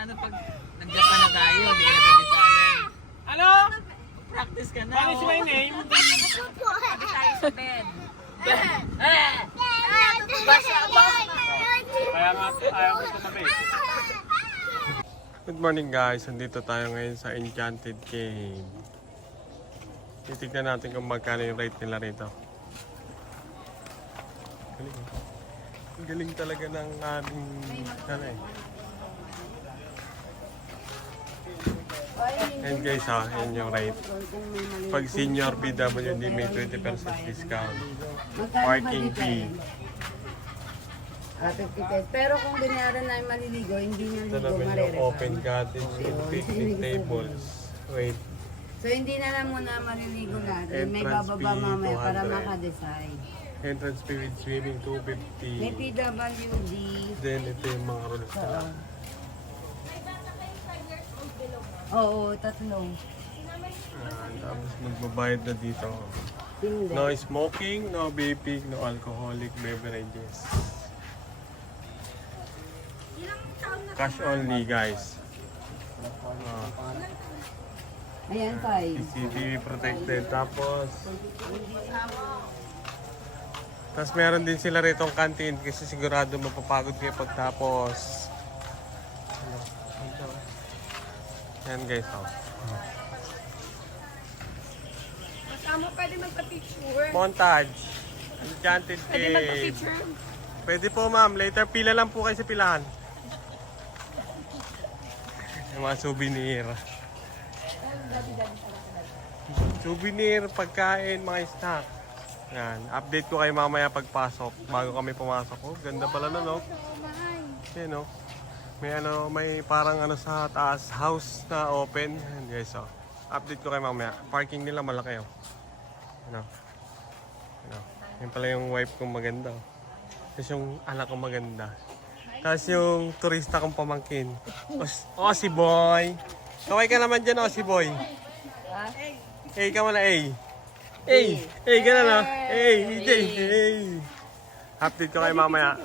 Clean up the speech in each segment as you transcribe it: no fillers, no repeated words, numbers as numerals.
paano pag nag-Japan na tayo, hindi ka nagdabi sa amin. Ano? Practice ka na. What is my name? Sabi tayo sa bed. Kaya nga, ayaw ko sabi. Good morning guys, nandito tayo ngayon sa Enchanted Cave. Titignan natin kung magkano yung rate nila rito. Galing, ang galing talaga ng aming And guys yan yung rate. Pag senior PWD may 20% discount. Parking fee. 50 pesos. Pero kung binayaran na yung maliligo, hindi nyo Ito ligo, naman yung marerefund. open cottage with picnic tables. Wait. So hindi na lang muna maliligo natin. May Entrance bababa fee, mamaya para 200. maka-decide. Entrance fee with swimming May 250. PWD. Then ito yung mga rules nila. Oo, tatlong. Tapos magbabayad na dito. Hindi. No smoking, no vaping, no alcoholic beverages. Cash only guys. Ayan, 5. CCTV protected. Tapos meron din sila rito ang canteen kasi sigurado mapapagod kayo pagtapos. Yan guys. Kasama pwede magpa-picture. Montage. Enchanted Pwede Cave. magpa-picture. Pwede po ma'am. Later pila lang po kayo sa pilahan. Yung mga souvenir. Souvenir, pagkain, mga snack. Yan. Update ko kayo mamaya pagpasok. Bago kami pumasok. Oh, ganda pala na no. Yan no. May parang sa taas house na open. Yan guys oh. Update ko kayo mamaya. Parking nila malaki oh. Ano? Yan pala yung wife kong maganda oh. Tapos yung anak kong maganda. Tapos yung turista kong pamangkin. Si boy. Kaway ka naman dyan si boy. Hey, ka muna Hey, gano'n no? EJ. Update ko kayo mamaya.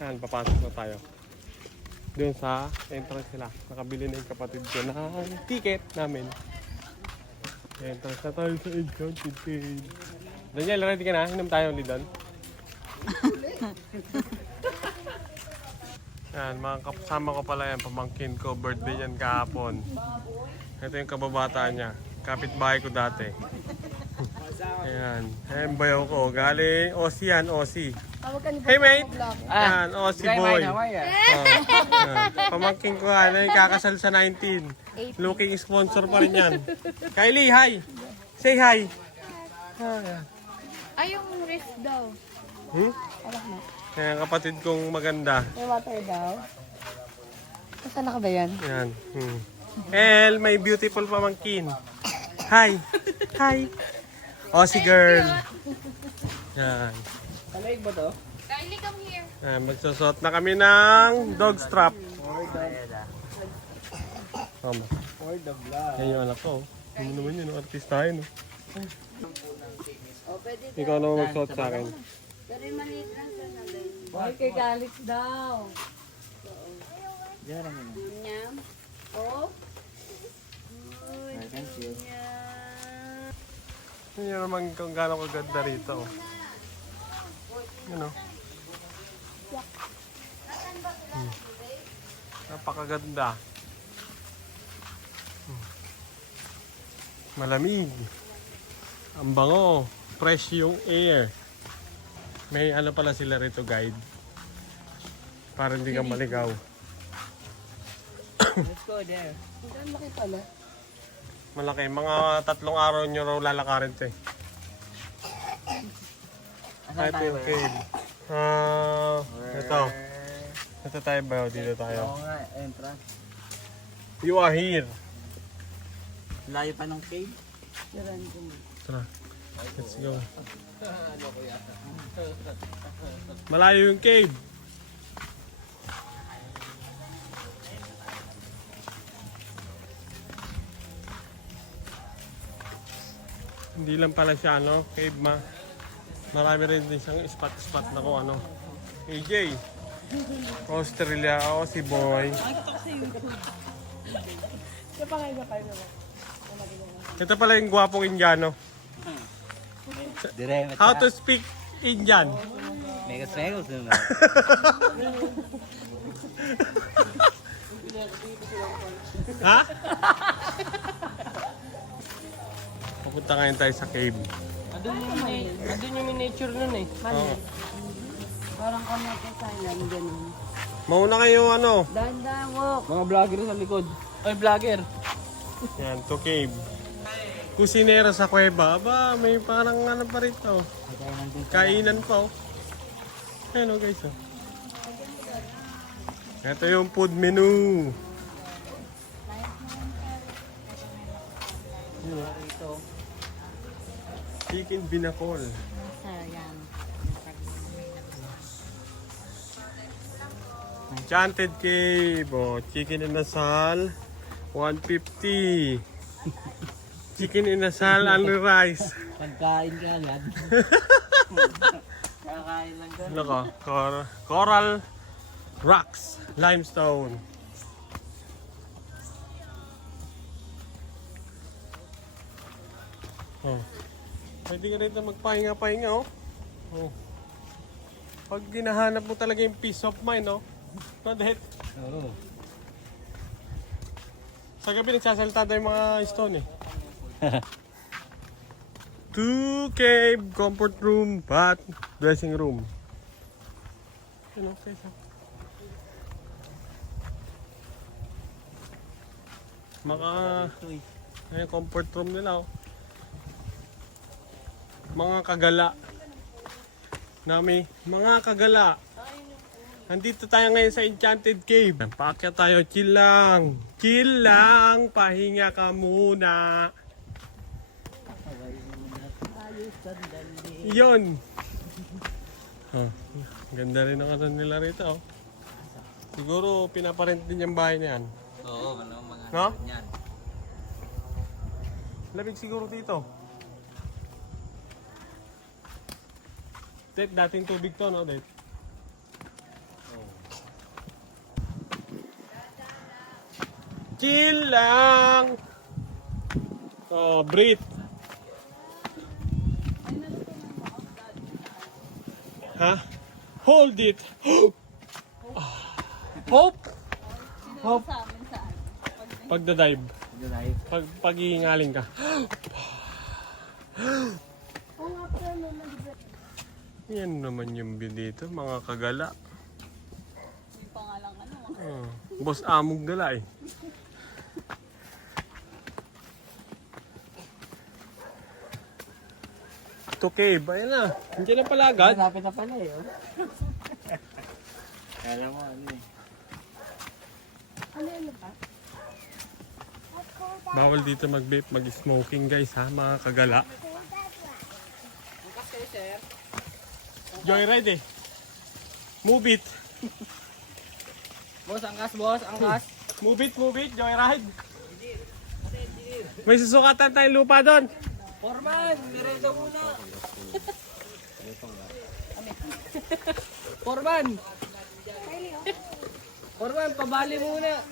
Yan, papasok na tayo. Doon sa entrance sila. Nakabili na yung kapatid ko ng ticket namin. Entrance na tayo sa Enchanted Cave. Daniel, ready ka na? Inom tayo ulit doon. Yan, mga kasama ko pala yan. Pamangkin ko. Birthday yan kahapon. Ito yung kababataan niya. Kapitbahay ko dati. Ayan. Ayan bayaw ko. Galing Aussie yan, Aussie. Hey mate! Ayan, Aussie boy. Pamangkin ko nga. Kakasal sa 19. Looking sponsor pa rin yan. Kylie, hi! Say hi! Ayan. Ay, yung wrist daw. Ayan, kapatid kong maganda. May water daw. Kasala ka ba yan? Ayan. El, may beautiful pamangkin. Hi! Hi! Aussie girl! Ayan. Kalaig ba to? Kylie, come here. Ayan, magsusot na kami ng dog strap. Tama. For the vlog. Yan yung anak ko. Ano naman yun, artistahin. Pwede Ikaw naman magsuot sa akin. pero yung maliit lang sa nalay. Ay, kay Galit daw. Nyam. Oh. Thank you. Yan naman kung gano'ng kaganda rito. Yun o. Napakaganda. Malamig. Ang bango. Fresh yung air. May pala sila rito guide. Para hindi ka maligaw. Let's go there. Ang laki pala. Malaki. Mga 3 araw nyo raw lalakarin ito eh. Ito yung cave. Ito. Ito tayo ba? Dito tayo. Oo nga, entrance. You are here. Layo pa ng cave. Tiran ko mo. Tara. Let's go. Malayo yung cave. Hindi lang pala siya cave ma. Marami rin din siyang spot na kung AJ, Australia ako, si Boy. Ito pala yung gwapong Indiano. Dire, How to speak Indian? Megas na. Ha? Pupunta ngayon tayo sa cave. Andun yung miniature nun eh. Oo. Parang kami kay Thailand, ganun. Mauna kayo ano? Dahan-dahan, walk. Mga vlogger sa likod. Oy, vlogger. Yan, to cave. Kusinera sa kuweba. Aba, may parang ano pa rito. Kainan pa oh. Ayan oh guys oh. Ito yung food menu. Chicken binakol. Sayang. Enchanted Cave. Oh, chicken inasal. 150. Chicken inasal, only rice. Pagkain ka agad. Kakain lang ka. Ano ka? Coral rocks. Limestone. Oh. Pwede ka rito magpahinga-pahinga oh. Oh. Pag ginahanap mo talaga yung peace of mind oh. No, Dad? Oo. Sa gabi nagsasalita tayo yung mga stone eh. 2 cave, comfort room, bath, dressing room. Ano, okay, so. Ay, comfort room nila oh. Mga kagala. Mga kagala. Nandito tayo ngayon sa Enchanted Cave. Paakyat tayo, chill lang. Chill lang, pahinga ka muna. Yun. Oh, ganda rin ang ano nila rito. Oh. Siguro pinaparent din yung bahay na yan. Oo, ano mga No? yan. Lamig siguro dito. Date, dating tubig to, no, Date? Chill lang. Oh, breathe. Ha? Hold it. Hope. Hope. Pagda-dive. Pag-iingaling ka. Yan naman yung view dito, mga kagala. Yung pangalang ano. Oh, Boss Amog Gala eh. To cave, ayan na. Hindi na pala agad. Malapit na pala eh. Oh. Kala mo ano eh. Bawal dito mag-vape, mag-smoking guys ha, mga kagala. Joyride eh. Move it. Boss, angkas. Move it, joyride. May susukatan tayong lupa doon. Forman, meredo muna. Forman, pabali muna.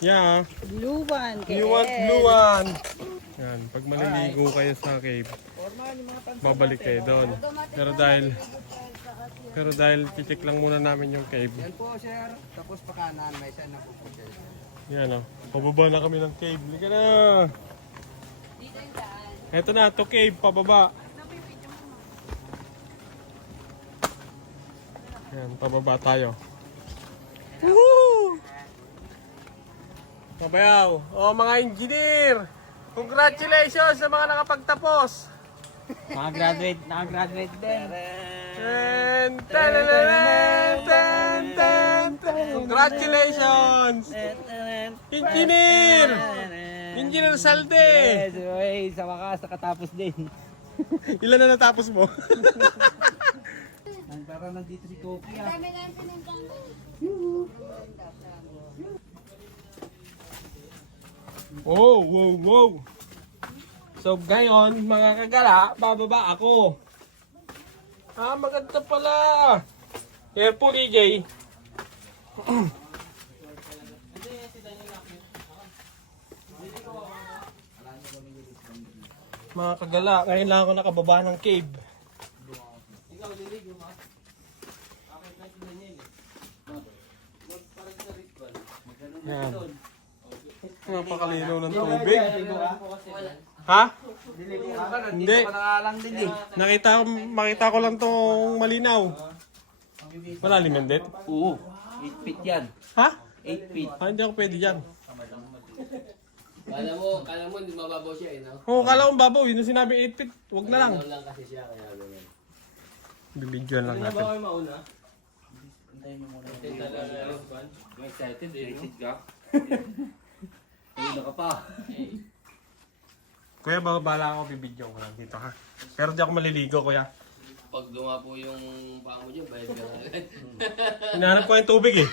Yeah. Blue one. You want blue one. Yan, pag maliligo kayo sa cave, babalik kayo doon. Pero dahil check lang muna namin yung cave. Yan po, sir. Tapos pa kanan, may isa na po po dyan. Yan o, pababa na kami ng cave. Halika na! Eto na, to cave, pababa. Yan, pababa tayo. Woohoo! Pabayaw! O mga engineer! Congratulations sa mga nakapagtapos! Nakagraduate din. Ten, ten, ten, ten, ten, ten. Congratulations! Engineer! Engineer Salde! Yes, sa wakas, nakatapos din. Ilan na natapos mo? Para nandito si Koki ah. Wow, wow, wow. So ngayon, mga kagala, bababa ako. Ah, maganda pala. Careful, EJ. Mga kagala, ngayon lang ako nakababa ng cave. Yan. Napakalinaw ng tubig. Ha? Hindi. Makita ko lang tong malinaw. Malalim yan, Det? Oo. 8 feet yan. Ha? 8 feet. Ah, hindi ako pwede dyan. Kala mo, hindi mababaw siya eh, no? Oo, kala kong babaw. Yun yung sinabi 8 feet. Huwag na lang. Ano lang kasi siya, kaya ganyan. Bibidyoan lang Hindi na ba natin. kayo mauna? Antayin mo muna. Hindi talaga yung fan. Excited eh. Excited ka? Ayun ka pa. Kuya, bala ako bibidyoan ko lang dito, ha? Pero di ako maliligo, kuya. Pag dumapo yung paa mo dyan, bayad ka na agad. Hinahanap ko yung tubig, eh.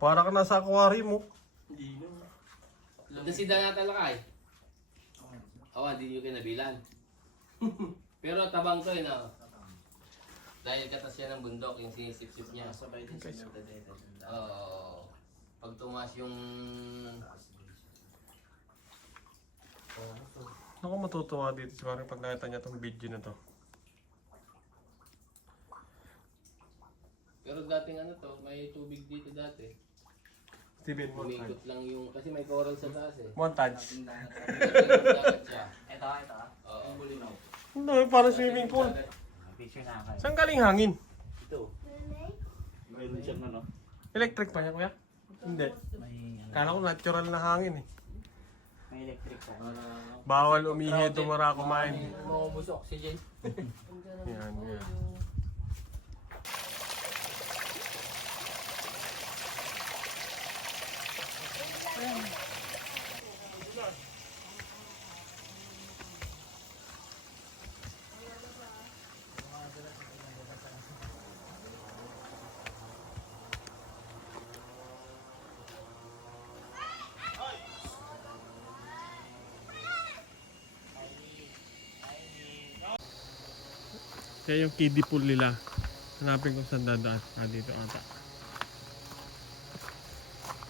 Para ka nasa aquarium, mo. Nasida nga talaga eh. Awa, hindi nyo kinabilan. Pero tabang to eh na. Dahil katas siya ng bundok, yung sinisip-sip niya. Sabay din siya. Oo. Pag tumas yung... Ako matutuwa dito siguro pag nakita niya tong video na to. Pero dating ano to, may tubig dito dati. Steven, montage. Umikot lang yung... Kasi may coral sa taas eh. Montage. Dagat siya. Ito. Oo. Hindi, parang swimming pool. Picture na kayo. Saan galing hangin? Ito. Mayroon siyang ano. Electric pa niya, kuya? Hindi. Kala ko natural na hangin, eh. May electric pa. Bawal umihi, tumara kumain. Maubos oxygen. Yan, yan. Kaya yung kiddie pool nila. Hanapin ko saan dadaan. Ah, dito ata.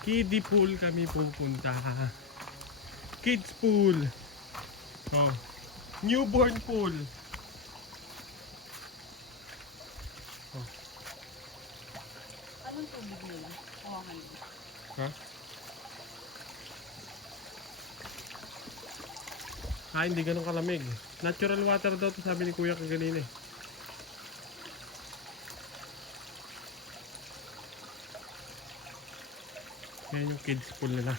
Kiddie pool kami pupunta. Kids pool. Oh. Newborn pool. Oh. Anong tubig nila? Hawakan mo. Ha? Ah, hindi ganun kalamig. Natural water daw to sabi ni kuya kaganina eh. Yan yung kids pool nila.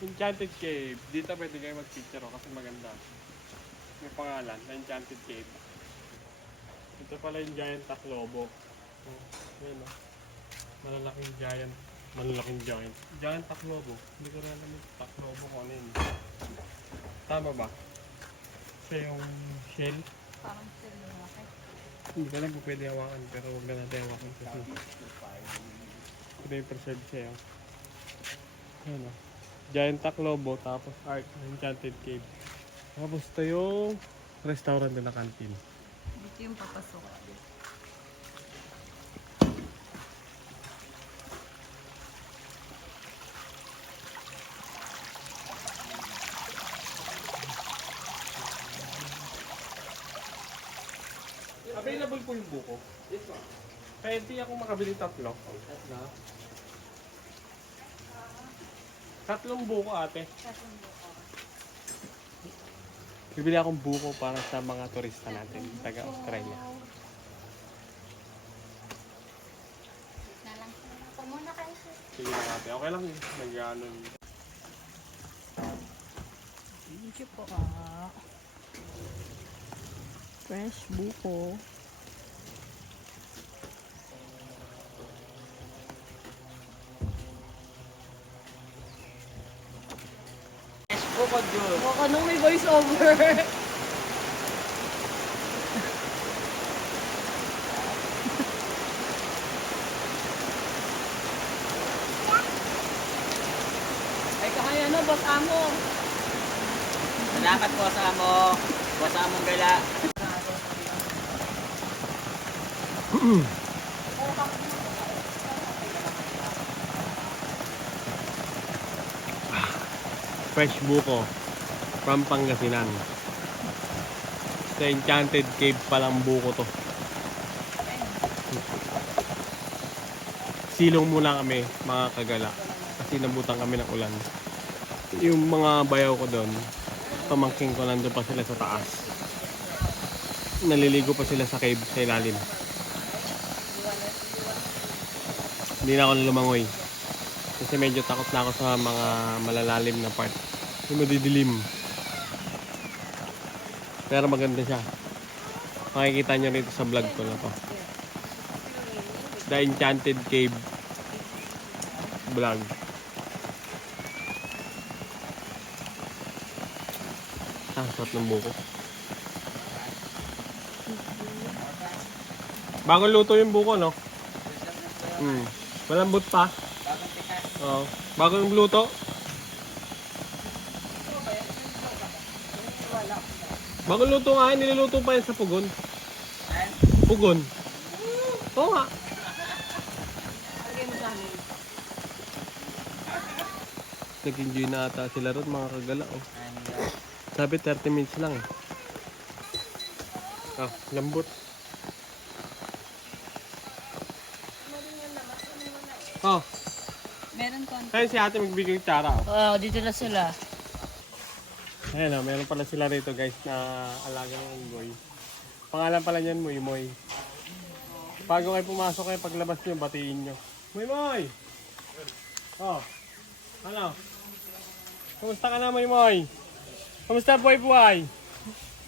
Enchanted Cave. Dito pwede kayo mag-picture kasi maganda. May pangalan, Enchanted Cave. Ito pala yung giant Taclobo. Oh, yan o. Malalaking giant. Giant Taclobo. Hindi ko rin alam yung Taclobo kung ano yun. Tama ba? Siya yung shell. Parang sila lumaki. Hindi ko alam kung pwede hawakan pero huwag na natin hawakan kasi ito yung preserve siya yun. Ayan o. Giant Taclobo tapos Art Enchanted Cave. Tapos ito yung restaurant na canteen. Dito yung papasok. Available po yung buko. Kaya hindi ako makabili tatlo. Tatlong buko ate. Bibili akong buko para sa mga turista natin, taga Australia. Sige lang ate, okay lang yun. Nag-ano. Thank you po. Fresh buko. Baka nung may voice over. boss amo. Salamat po sa amo. Po sa among gala. Fresh buko from Pangasinan. Sa Enchanted Cave palang buko to. Silong muna kami mga kagala kasi nabutan kami ng ulan. Yung mga bayaw ko doon, pamangking ko nandun pa sila sa taas. Naliligo pa sila sa cave sa ilalim. Hindi na ako lumangoy. Kasi medyo takot na ako sa mga malalalim na part. Yung madidilim. Pero maganda siya. Makikita nyo rito sa vlog ko na to. The Enchanted Cave vlog. Sarap ng buko. Bagong luto yung buko, no? Malambot pa. Oo. Bagong luto. Bagong luto nga, niluluto pa yan sa pugon. Pugon. Oo nga. Nag-enjoy na ata sila ron mga kagala. Oh. Sabi 30 minutes lang eh. Ah, lambot. Oh, Meron ko. ayun si ate magbigay ng tsara. Oh. Oo, dito na sila. Ayan o, meron pala sila rito guys na alaga ng unggoy. Pangalan pala niyan, Moy Moy. Bago kayo pumasok kayo, paglabas nyo, batiin nyo. Moy Moy! Oh, ano? Kumusta ka na, Moy Moy? Kumusta buhay buhay?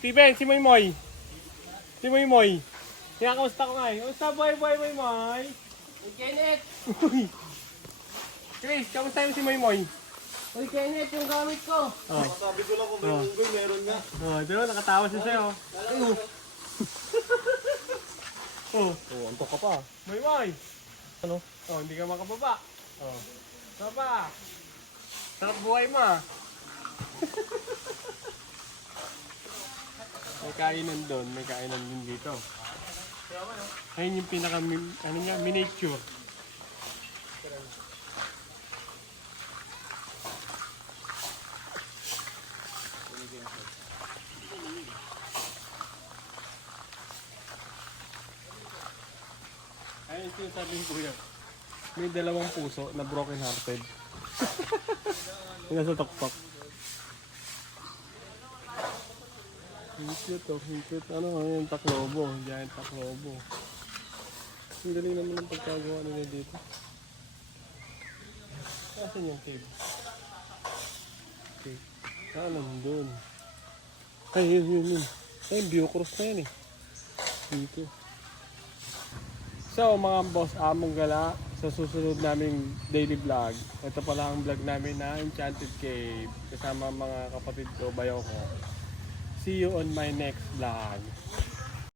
Steven, si Moy Moy. Si Moy Moy. Kaya kamusta ko nga eh. Kumusta buhay buhay, Moy Moy? Kenneth! Uy! Chris, kamusta yung si Moy Moy? Uy, Kenneth, yung gamit ko! Oh. Sabi ko lang kung may unggoy, meron nga. Oh, diba? Nakatawa siya sa'yo. Oh. Oh, antok ka pa. Moy Moy! Ano? Oh, hindi ka makababa. Oh. Baba! Sarap buhay mo ah. May kainan doon, may kainan din dito. Ayun yung pinaka, ano nga, miniature. Ayun yung sinasabi ko kuya. May dalawang puso na broken hearted. Yung nasa tuktok. Ang cute oh, ang cute. Ano nga yung taklobo, giant taklobo. Ang galing naman ang pagkagawa nila dito. Asan yung cave? Okay. Nandun. Ay, yun. Ay, Biocross na yan eh. Dito. So mga boss, among gala sa susunod naming daily vlog. Ito pala ang vlog namin na Enchanted Cave kasama mga kapatid ko, bayaw ko. See you on my next vlog.